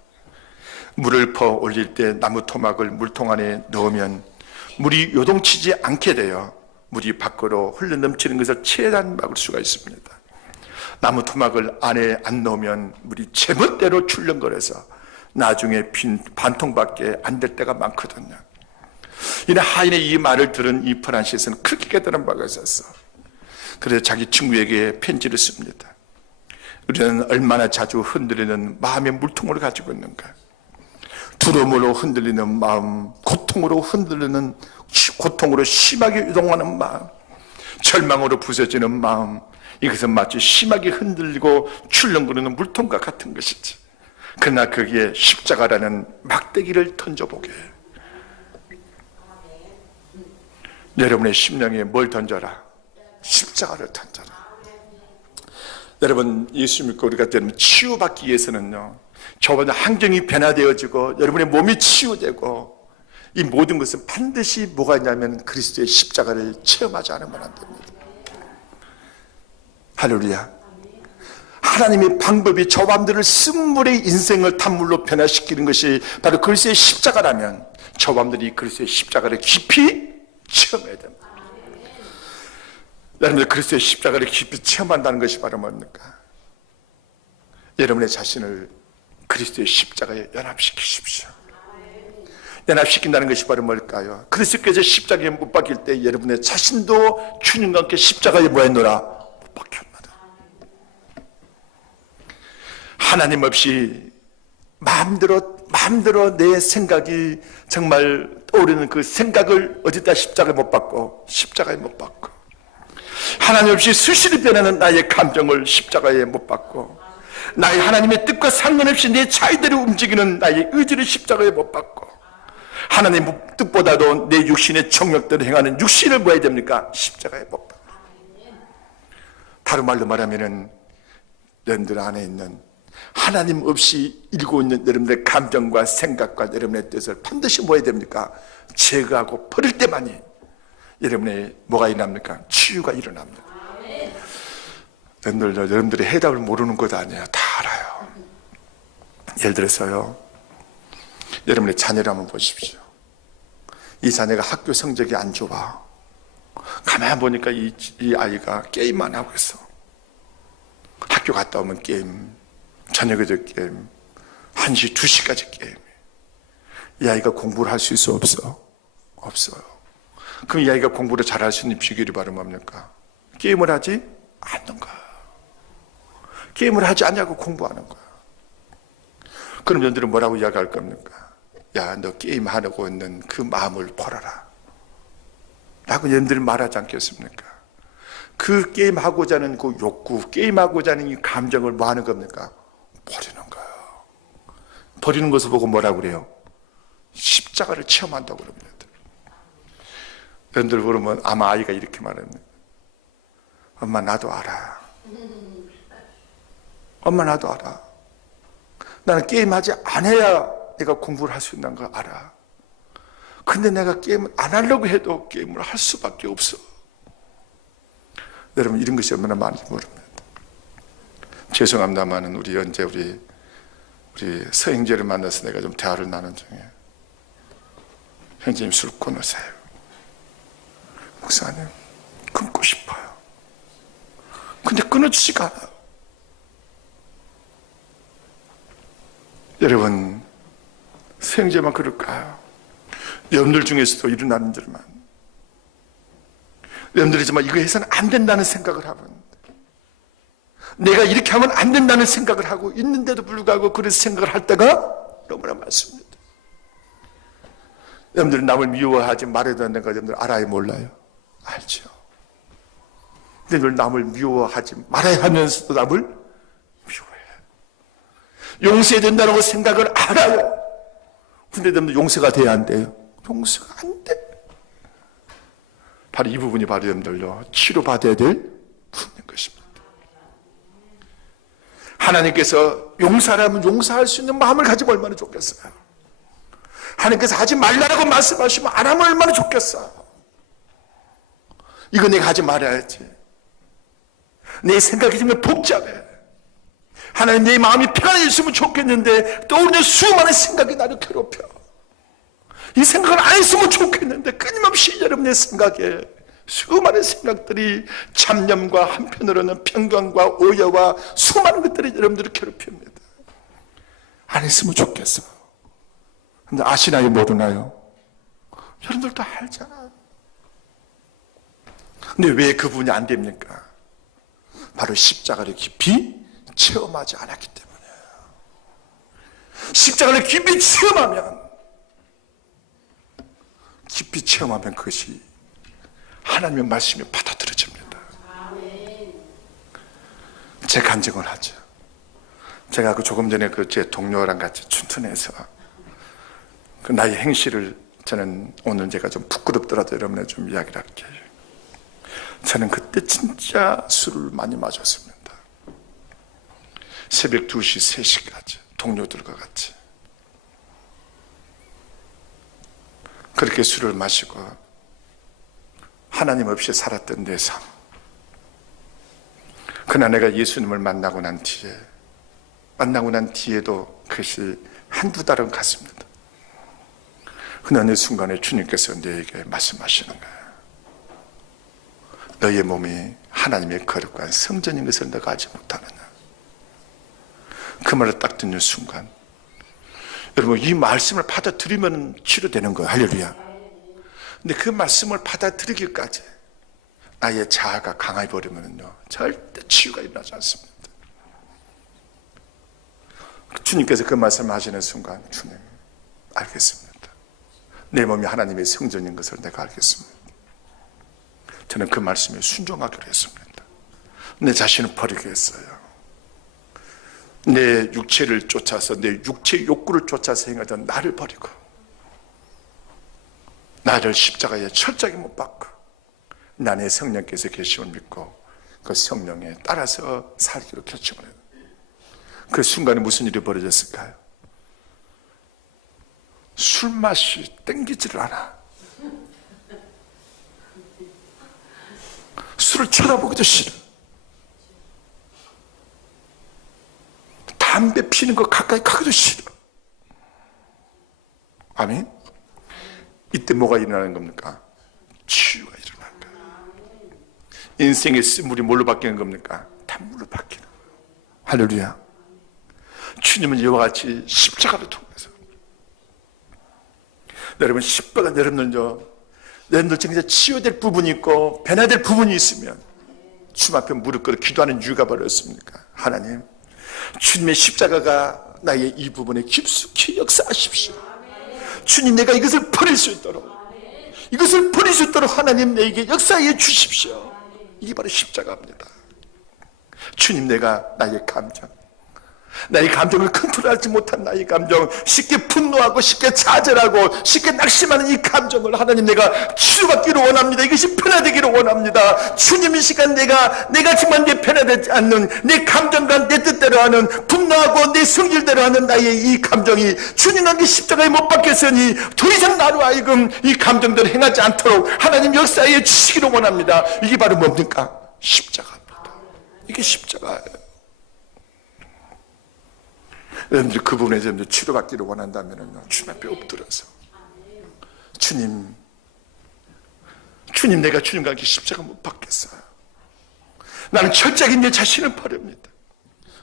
물을 퍼 올릴 때 나무 토막을 물통 안에 넣으면 물이 요동치지 않게 되어 물이 밖으로 흘러넘치는 것을 최대한 막을 수가 있습니다. 나무 토막을 안에 안 넣으면 물이 제멋대로 출렁거려서 나중에 빈 반통밖에 안 될 때가 많거든요. 이는 하인의 이 말을 들은 이 프란시스는 그렇게 깨달은 바가 있었어. 그래서 자기 친구에게 편지를 씁니다. 우리는 얼마나 자주 흔들리는 마음의 물통을 가지고 있는가. 두려움으로 흔들리는 마음, 고통으로 심하게 유동하는 마음, 절망으로 부서지는 마음, 이것은 마치 심하게 흔들리고 출렁거리는 물통과 같은 것이지. 그러나 거기에 십자가라는 막대기를 던져보게. 여러분의 심령에 뭘 던져라? 십자가를 던져라. 여러분, 예수 믿고 우리가 되면 치유받기 위해서는요, 저번에 환경이 변화되어지고 여러분의 몸이 치유되고 이 모든 것은 반드시 뭐가 있냐면 그리스도의 십자가를 체험하지 않으면 안 됩니다. 할렐루야. 하나님의 방법이 저 밤들을 쓴물의 인생을 탄물로 변화시키는 것이 바로 그리스도의 십자가라면 저 밤들이 그리스도의 십자가를 깊이 체험해야 됩니다. 여러분들 그리스도의 십자가를 깊이 체험한다는 것이 바로 뭡니까? 여러분의 자신을 그리스도의 십자가에 연합시키십시오. 연합시킨다는 것이 바로 뭘까요? 그리스도께서 십자가에 못 박힐 때 여러분의 자신도 주님과 함께 십자가에 뭐 했노라? 못 박혔노라. 하나님 없이 마음대로 내 생각이 정말 떠오르는 그 생각을 어디다 십자가에 못 박고, 십자가에 못 박고, 하나님 없이 수시로 변하는 나의 감정을 십자가에 못 박고, 나의 하나님의 뜻과 상관없이 내 자의대로 움직이는 나의 의지를 십자가에 못 박고, 하나님 뜻보다도 내 육신의 정욕대로 행하는 육신을 뭐 해야 됩니까? 십자가에 못 박고. 다른 말로 말하면은 여러분들 안에 있는 하나님 없이 일고 있는 여러분들의 감정과 생각과 여러분의 뜻을 반드시 뭐 해야 됩니까? 제거하고 버릴 때만이 여러분의 뭐가 일어납니까? 치유가 일어납니다. 여러분들이 해답을 모르는 것 아니에요. 다 알아요. 예를 들어서요, 여러분의 자녀를 한번 보십시오. 이 자녀가 학교 성적이 안 좋아. 가만히 보니까 이 아이가 게임만 하고 있어. 학교 갔다 오면 게임, 저녁에도 게임, 1시, 2시까지 게임. 이 아이가 공부를 할 수 있어? 없어? 없어요. 그럼 이 아이가 공부를 잘할 수 있는 비결이 바로 뭡니까? 게임을 하지 않는 거야. 게임을 하지 않냐고 공부하는 거야. 그럼 여러분들은 뭐라고 이야기할 겁니까? 야, 너 게임하고 있는 그 마음을 버려라 라고 여러분들이 말하지 않겠습니까? 그 게임하고자 하는 그 욕구, 게임하고자 하는 이 감정을 뭐 하는 겁니까? 버리는 거예요. 버리는 것을 보고 뭐라고 그래요? 십자가를 체험한다고 그럽니다. 여러분들 그러면 아마 아이가 이렇게 말합니다. 엄마, 나도 알아. 엄마, 나도 알아. 나는 게임하지 않아야 내가 공부를 할 수 있는 거 알아. 근데 내가 게임을 안 하려고 해도 게임을 할 수밖에 없어. 여러분, 이런 것이 얼마나 많은지 모릅니다. 죄송합니다만 우리 언제 우리 서행제를 만나서 내가 좀 대화를 나눈 중에, 형제님 술 끊으세요. 목사님, 끊고 싶어요. 근데 끊어주지가 않아요. 여러분, 생제만 그럴까요? 여러분들 중에서도 일어나는 줄만, 여러분들이지만 이거 해서는 안 된다는 생각을 하면, 내가 이렇게 하면 안 된다는 생각을 하고 있는데도 불구하고 그래서 생각을 할 때가 너무나 많습니다. 여러분들은 남을 미워하지 말아야 된다는 거 여러분들 알아요, 몰라요? 알죠. 근데 늘 남을 미워하지 말아야 하면서도 남을 미워해. 용서해야 된다는 생각을 알아요. 근데 여러분들 용서가 돼야 안 돼요? 용서가 안 돼. 바로 이 부분이 바로 여러분들요, 치료받아야 될 부분인 것입니다. 하나님께서 용서하라면 용서할 수 있는 마음을 가지고 얼마나 좋겠어요. 하나님께서 하지 말라라고 말씀하시면 안 하면 얼마나 좋겠어요. 이거 내가 하지 말아야지. 내 생각이 좀 복잡해. 하나님, 내 마음이 편안해졌으면 좋겠는데 떠오르는 수많은 생각이 나를 괴롭혀. 이 생각을 안 했으면 좋겠는데 끊임없이 여러분의 생각에 수많은 생각들이 잡념과 한편으로는 편견과 오해와 수많은 것들이 여러분들을 괴롭힙니다. 안 했으면 좋겠어. 근데 아시나요, 모르나요? 여러분들도 알잖아요. 근데 왜 그 부분이 안 됩니까? 바로 십자가를 깊이 체험하지 않았기 때문이에요. 십자가를 깊이 체험하면 그것이 하나님의 말씀이 받아들여집니다. 제 간증을 하죠. 제가 조금 전에 제 동료랑 같이 춘천에서 그 나의 행실을 저는 오늘 제가 좀 부끄럽더라도 여러분에 좀 이야기를 할게요. 저는 그때 진짜 술을 많이 마셨습니다. 새벽 2시, 3시까지 동료들과 같이 그렇게 술을 마시고 하나님 없이 살았던 내 삶, 그러나 내가 예수님을 만나고 난 뒤에도 그것이 한두 달은 갔습니다. 그러나 어느 순간에 주님께서 내게 말씀하시는 거예요. 너의 몸이 하나님의 거룩한 성전인 것을 너가 알지 못하느냐. 그 말을 딱 듣는 순간, 여러분, 이 말씀을 받아들이면 치료되는 거예요. 할렐루야. 근데 그 말씀을 받아들이기까지 나의 자아가 강해 버리면요, 절대 치유가 일어나지 않습니다. 주님께서 그 말씀을 하시는 순간, 주님, 알겠습니다. 내 몸이 하나님의 성전인 것을 내가 알겠습니다. 저는 그 말씀에 순종하기로 했습니다. 내 자신을 버리게 했어요. 내 육체를 쫓아서, 내 육체의 욕구를 쫓아서 행하던 나를 버리고 나를 십자가에 철저하게 못 박고 나의 성령께서 계심을 믿고 그 성령에 따라서 살기로 결심을 해요. 그 순간에 무슨 일이 벌어졌을까요? 술맛이 땡기지를 않아. 술을 쳐다보기도 싫어. 담배 피는 거 가까이 가기도 싫어. 아멘? 이때 뭐가 일어나는 겁니까? 치유가 일어나는 거예요. 인생의 쓴물이 뭘로 바뀌는 겁니까? 단물로 바뀌는 거예요. 할렐루야. 주님은 이와 같이 십자가를 통해서, 여러분, 십자가 여러분들 중에 치유될 부분이 있고 변화될 부분이 있으면 주님 앞에 무릎 꿇어 기도하는 이유가 바로였습니까? 하나님, 주님의 십자가가 나의 이 부분에 깊숙이 역사하십시오. 주님, 내가 이것을 버릴 수 있도록 하나님 내게 역사해 주십시오. 이게 바로 십자가입니다. 주님, 내가 나의 감정을 컨트롤하지 못한 나의 감정, 쉽게 분노하고 쉽게 좌절하고 쉽게 낙심하는 이 감정을 하나님, 내가 치유받기를 원합니다. 이것이 변화되기를 원합니다. 주님, 이 시간 내가 정말 내 변화되지 않는 내 감정과 내 뜻대로 하는, 분노하고 내 성질대로 하는 나의 이 감정이 주님께 십자가에 못 박혔으니 더 이상 나로 하여금 이 감정대로 행하지 않도록 하나님 역사에 주시기를 원합니다. 이게 바로 뭡니까? 십자가입니다. 이게 십자가예요. 여러분들 그 부분에 좀 치료받기를 원한다면 주님 앞에 엎드려서, 주님, 내가 주님과 함께 십자가 못 받겠어요. 나는 철저하게 내 자신을 버립니다.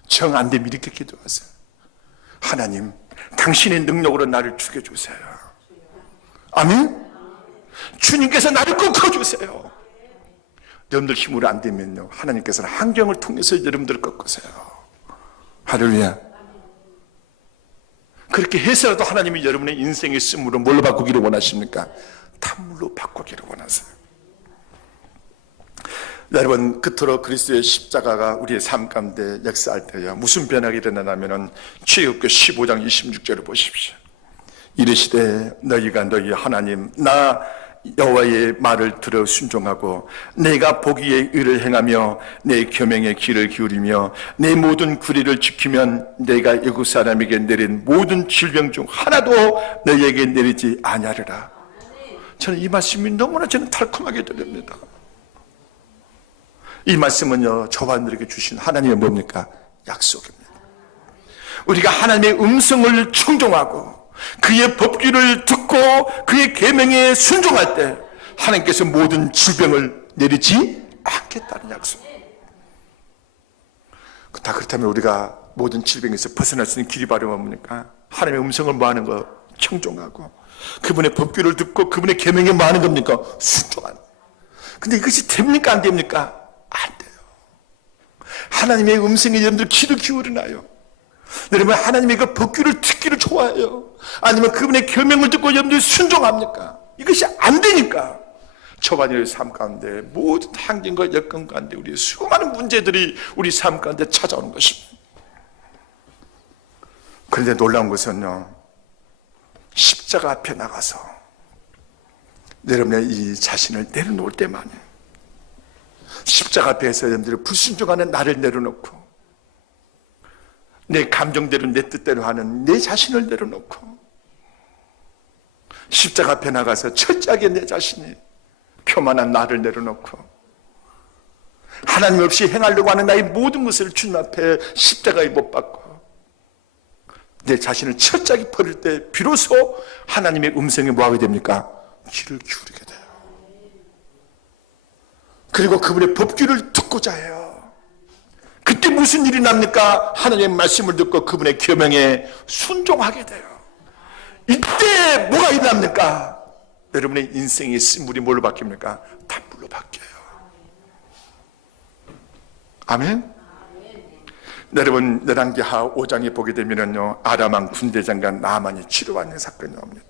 정 안 되면 이렇게 기도하세요. 하나님, 당신의 능력으로 나를 죽여주세요. 아멘. 주님께서 나를 꺾어주세요. 여러분들 힘으로 안 되면요, 하나님께서는 환경을 통해서 여러분들을 꺾으세요. 할렐루야. 그렇게 해서라도 하나님이 여러분의 인생의 쓴물을 뭘로 바꾸기를 원하십니까? 탄물로 바꾸기를 원하세요. 여러분, 그토록 그리스도의 십자가가 우리의 삶 가운데 역사할 때요, 무슨 변화가 일어나냐면은 출애굽기 15장 26절을 보십시오. 이르시되 너희가 너희 하나님 나 여호와의 말을 들어 순종하고 내가 보기에 의를 행하며 내 계명의 귀를 기울이며 내 모든 규례를 지키면 내가 애굽 사람에게 내린 모든 질병 중 하나도 너희에게 내리지 아니하리라. 저는 이 말씀이 너무나 저는 달콤하게 들립니다. 이 말씀은요, 저와 너에게 주신 하나님의 뭡니까? 약속입니다. 우리가 하나님의 음성을 청종하고 그의 법규를 듣고 그의 계명에 순종할 때 하나님께서 모든 질병을 내리지 않겠다는 약속. 다 그렇다면 우리가 모든 질병에서 벗어날 수 있는 길이 바로 뭡니까? 하나님의 음성을 뭐하는 거? 청종하고 그분의 법규를 듣고 그분의 계명에 뭐하는 겁니까? 순종하는. 근데 이것이 됩니까? 안 됩니까? 안 돼요. 하나님의 음성에 여러분들 귀를 기울이나요? 여러분, 하나님의 그 법규를 듣기를 좋아해요? 아니면 그분의 계명을 듣고 여러분들이 순종합니까? 이것이 안 되니까 저와 여러분의 삶 가운데 모든 환경과 여건 가운데 우리의 수많은 문제들이 우리 삶 가운데 찾아오는 것입니다. 그런데 놀라운 것은요, 십자가 앞에 나가서 여러분의 이 자신을 내려놓을 때만이에요. 십자가 앞에서 여러분들이 불순종하는 나를 내려놓고 내 감정대로 내 뜻대로 하는 내 자신을 내려놓고 십자가 앞에 나가서 철저하게 내 자신이 교만한 나를 내려놓고 하나님 없이 행하려고 하는 나의 모든 것을 주님 앞에 십자가에 못 박고 내 자신을 철저하게 버릴 때 비로소 하나님의 음성에 뭐하게 됩니까? 귀를 기울이게 돼요. 그리고 그분의 법규를 듣고자 해요. 그때 무슨 일이 납니까? 하나님의 말씀을 듣고 그분의 계명에 순종하게 돼요. 이때 뭐가 일어납니까? 여러분의 인생의 쓴물이 뭘로 바뀝니까? 단물로 바뀌어요. 아멘? 여러분, 열왕기하 5장에 보게 되면요, 아람왕 군대장관 나아만이 치료받는 사건이 나옵니다.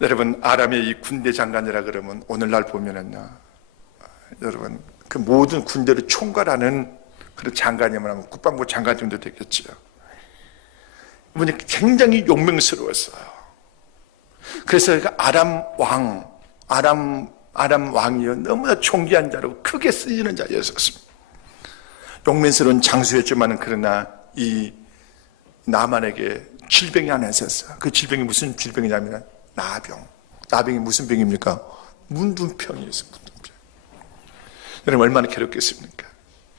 여러분, 아람의 이 군대장관이라 그러면 오늘날 보면은요, 여러분, 그 모든 군대를 총괄하는 그런 장관이면 국방부 장관 정도 되겠죠. 이분이 굉장히 용맹스러웠어요. 그래서 아람 왕이요, 너무나 존귀한 자로 크게 쓰이는 자였었습니다. 용맹스러운 장수였지만 그러나 이 나만에게 질병이 하나 있었어요. 그 질병이 무슨 질병이냐면 나병. 나병이 무슨 병입니까? 문둥병이 있어요. 문둥병. 여러분, 얼마나 괴롭겠습니까?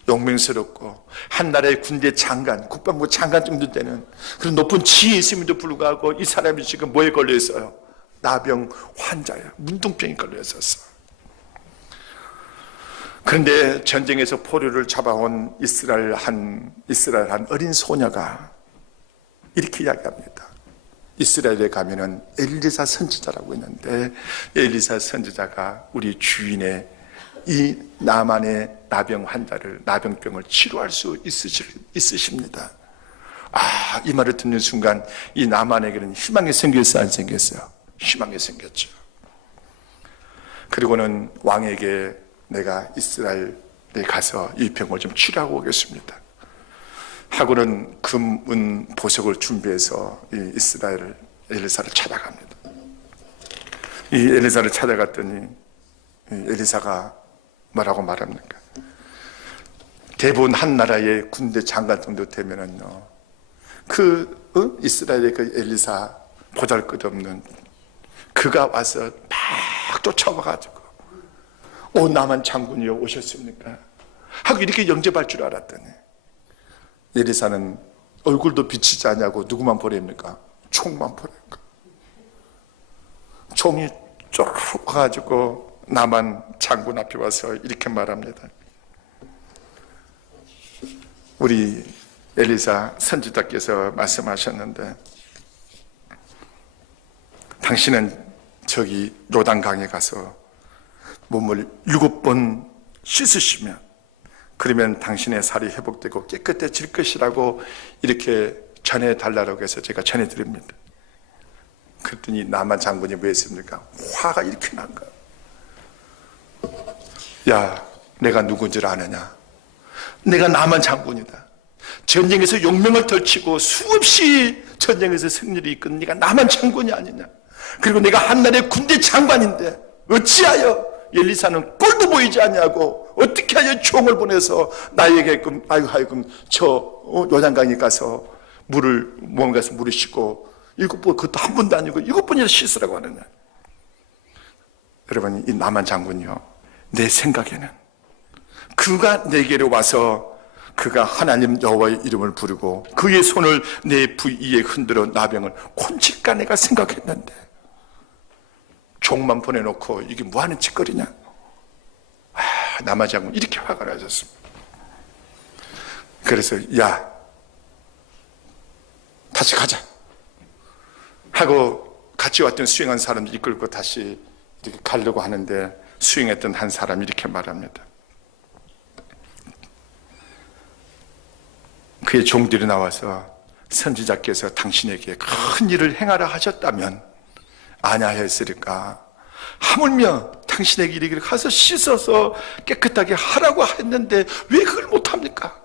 용맹스럽고 한 나라의 군대 장관, 국방부 장관 정도 되는 그런 높은 지위에 있음에도 불구하고 이 사람이 지금 뭐에 걸려 있어요? 나병 환자예요. 문둥병이 걸려 있었어. 그런데 전쟁에서 포로를 잡아온 이스라엘 한 어린 소녀가 이렇게 이야기합니다. 이스라엘에 가면은 엘리사 선지자라고 있는데 엘리사 선지자가 우리 주인의 이 나만의 나병 환자를, 나병병을 치료할 수 있으십니다. 아, 이 말을 듣는 순간 이 나만에게는 희망이 생겼어요, 안 생겼어요? 희망이 생겼죠. 그리고는 왕에게 내가 이스라엘에 가서 이 병을 좀 치료하고 오겠습니다 하고는 금, 은, 보석을 준비해서 이 이스라엘 엘리사를 찾아갑니다. 이 엘리사를 찾아갔더니 이 엘리사가 뭐라고 말합니까? 대부분 한 나라의 군대 장관 정도 되면은요, 이스라엘의 그 엘리사 보잘것없는 그가 와서 막 쫓아와가지고 오 나만 장군이여 오셨습니까? 하고 이렇게 영접할 줄 알았더니 엘리사는 얼굴도 비치지 않냐고 누구만 보냅니까? 총만 보냅니까? 총이 쭉 가지고 나만 장군 앞에 와서 이렇게 말합니다. 우리 엘리사 선지자께서 말씀하셨는데, 당신은 저기 요단강에 가서 몸을 7번 씻으시면, 그러면 당신의 살이 회복되고 깨끗해질 것이라고 이렇게 전해달라고 해서 제가 전해드립니다. 그랬더니 나만 장군이 뭐 했습니까? 화가 이렇게 난 거야. 야, 내가 누군지를 아느냐? 내가 나만 장군이다. 전쟁에서 용명을 덜치고 수없이 전쟁에서 승리를 이끈 네가 나만 장군이 아니냐? 그리고 내가 한나라의 군대 장관인데 어찌하여 엘리사는 꼴도 보이지 않냐고, 어떻게 하여 총을 보내서 나에게 하여금 저 요단강에 가서 몸가서 물을 씻고 7번, 그것도 한 번도 아니고 7번이나 씻으라고 하느냐? 여러분, 이 나만 장군이요, 내 생각에는 그가 내게로 와서 그가 하나님 여호와의 이름을 부르고 그의 손을 내 부위에 흔들어 나병을 곤칠까 내가 생각했는데, 종만 보내놓고 이게 뭐하는 짓거리냐? 나만 장군 이렇게 화가 나셨습니다. 그래서 야, 다시 가자 하고 같이 왔던 수행한 사람들 이끌고 다시 이렇게 가려고 하는데, 수행했던 한 사람이 이렇게 말합니다. 그의 종들이 나와서 선지자께서 당신에게 큰 일을 행하라 하셨다면 아냐했으리까? 하물며 당신에게 이르기를 가서 씻어서 깨끗하게 하라고 했는데 왜 그걸 못합니까?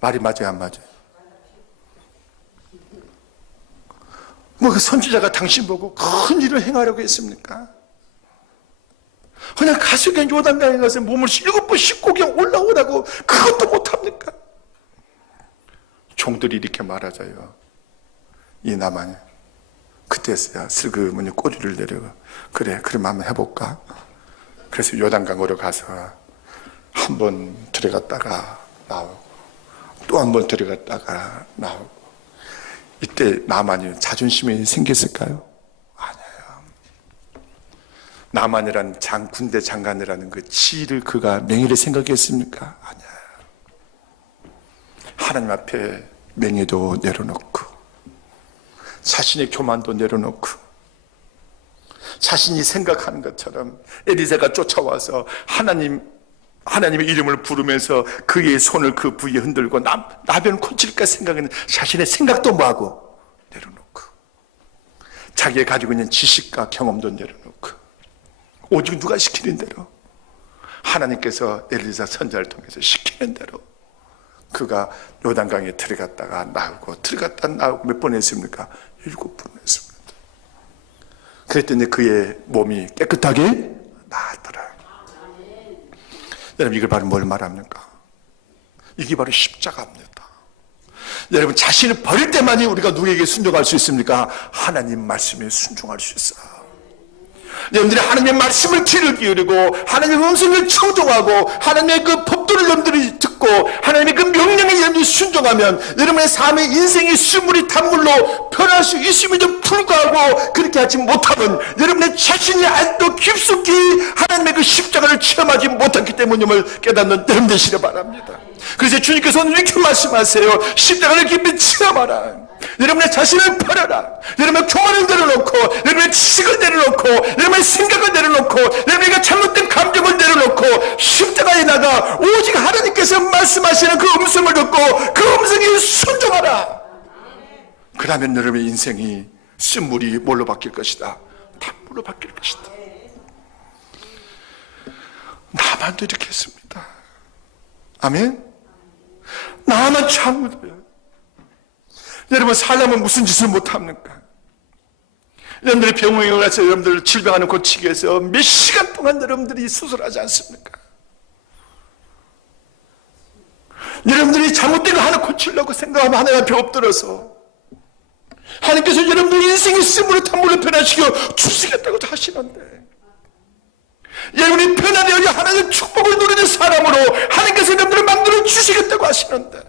말이 맞아요, 안 맞아요? 뭐 그 선지자가 당신 보고 큰 일을 행하라고 했습니까? 그냥 가서 그냥 요단강에 가서 몸을 7번 씻고 그냥 올라오라고, 그것도 못합니까? 종들이 이렇게 말하자요. 이 나만이 그때서야 슬그머니 꼬리를 내려가, 그래 그럼 한번 해볼까? 그래서 요단강으로 가서 한 번 들어갔다가 나오고 또 한 번 들어갔다가 나오고. 이때 나만이 자존심이 생겼을까요? 아니에요. 나만이란 군대 장관이라는 그 지위를 그가 명예를 생각했습니까? 아니에요. 하나님 앞에 명예도 내려놓고 자신의 교만도 내려놓고 자신이 생각하는 것처럼 엘리사가 쫓아와서 하나님의 이름을 부르면서 그의 손을 그 부위에 흔들고 나변 고칠까 생각하는 자신의 생각도 뭐하고 내려놓고, 자기가 가지고 있는 지식과 경험도 내려놓고, 오직 누가 시키는 대로, 하나님께서 엘리사 선지자를 통해서 시키는 대로 그가 요단강에 들어갔다가 나오고 들어갔다 나오고 몇 번 했습니까? 7번 했습니다. 그랬더니 그의 몸이 깨끗하게 나았더라. 여러분, 이걸 바로 뭘 말합니까? 이게 바로 십자가입니다. 여러분, 자신을 버릴 때만이 우리가 누구에게 순종할 수 있습니까? 하나님 말씀에 순종할 수 있어요. 여러분들이 하나님의 말씀을 귀를 기울이고 하나님의 음성을 청종하고 하나님의 그 법도를 여러분들이 듣고 하나님의 그 명령에 여러분들이 순종하면 여러분의 삶의 인생이 수물이 단물로 변할 수 있음에도 불구하고 그렇게 하지 못하면 여러분의 자신이 아직도 깊숙이 하나님의 그 십자가를 체험하지 못했기 때문임을 깨닫는 여러분 되시길 바랍니다. 그래서 주님께서 오늘 이렇게 말씀하세요. 십자가를 깊이 체험하라. 여러분의 자신을 버려라. 여러분의 교만을 내려놓고, 여러분의 지식을 내려놓고, 여러분의 생각을 내려놓고, 여러분의 잘못된 감정을 내려놓고 십자가에 나가 오직 하나님께서 말씀하시는 그 음성을 듣고 그 음성에 순종하라. 그러면 여러분의 인생이 쓴물이 뭘로 바뀔 것이다? 단물로 바뀔 것이다. 나만도 이렇게 했습니다. 아멘? 나만 참으세요. 여러분, 살려면 무슨 짓을 못합니까? 여러분들이 병원에 가서 여러분들 질병하는 고치기 위해서 몇 시간 동안 여러분들이 수술하지 않습니까? 여러분들이 잘못된 거 하나 고치려고 생각하면 하나님 앞에 엎드려서 하나님께서 여러분들 인생의 쓴물을 단물로 변화시켜 주시겠다고 하시는데, 여러분이 변화되어 하나님의 축복을 누리는 사람으로 하나님께서 여러분들을 만들어 주시겠다고 하시는데,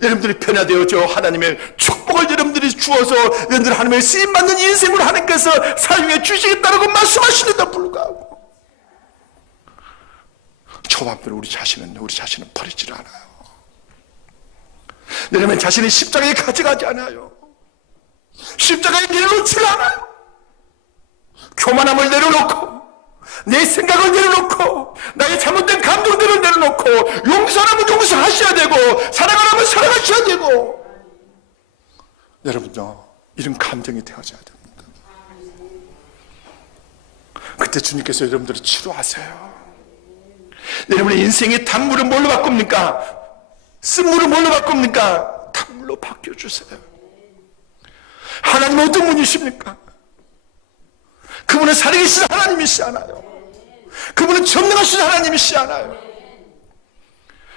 여러분들이 변화되어져 하나님의 축복을 여러분들이 주어서 여러분들 하나님의 쓰임받는 인생으로 하나님께서 사용해 주시겠다고 말씀하시는데도 불구하고 저와 함께 우리 자신은 버리질 않아요. 여러분 자신의 십자가에 가져가지 않아요. 십자가에 내려놓지 않아요. 교만함을 내려놓고 내 생각을 내려놓고 나의 잘못된 감정들을 내려놓고 용서하면 용서하셔야 되고 사랑하면 사랑하셔야 되고 여러분요 이런 감정이 되어져야 됩니다. 그때 주님께서 여러분들을 치료하세요. 여러분의 인생의 단물을 뭘로 바꿉니까? 쓴물을 뭘로 바꿉니까? 단물로 바뀌어주세요. 하나님은 어떤 분이십니까? 그분은 살아계신 하나님이시 않아요. 그분은 전능하신 하나님이시 않아요.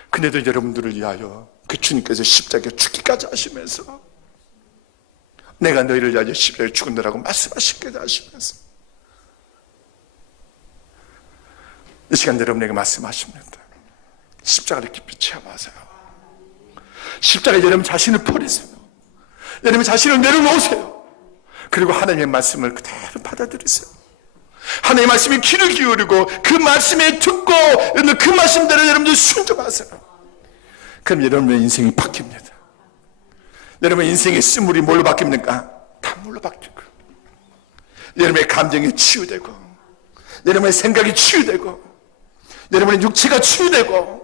근데도 여러분들을 위하여 그 주님께서 십자가에 죽기까지 하시면서 내가 너희를 위하여 십자가에 죽은다라고 말씀하시기까지 하시면서 이 시간 여러분에게 말씀하십니다. 십자가를 깊이 체험하세요. 십자가에 여러분 자신을 버리세요. 여러분 자신을 내려놓으세요. 그리고 하나님의 말씀을 그대로 받아들이세요. 하나님의 말씀에 귀를 기울이고 그 말씀에 듣고 그 말씀대로 여러분들 순종하세요. 그럼 여러분의 인생이 바뀝니다. 여러분의 인생의 쓴물이 뭘로 바뀝니까? 단물로 바뀌고 여러분의 감정이 치유되고 여러분의 생각이 치유되고 여러분의 육체가 치유되고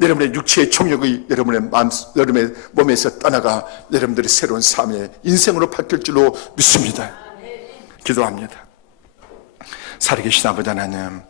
여러분의 육체의 총력이 여러분의 몸에서 떠나가 여러분들의 새로운 삶의 인생으로 바뀔 줄로 믿습니다. 기도합니다. 살아계신 아버지 하나님,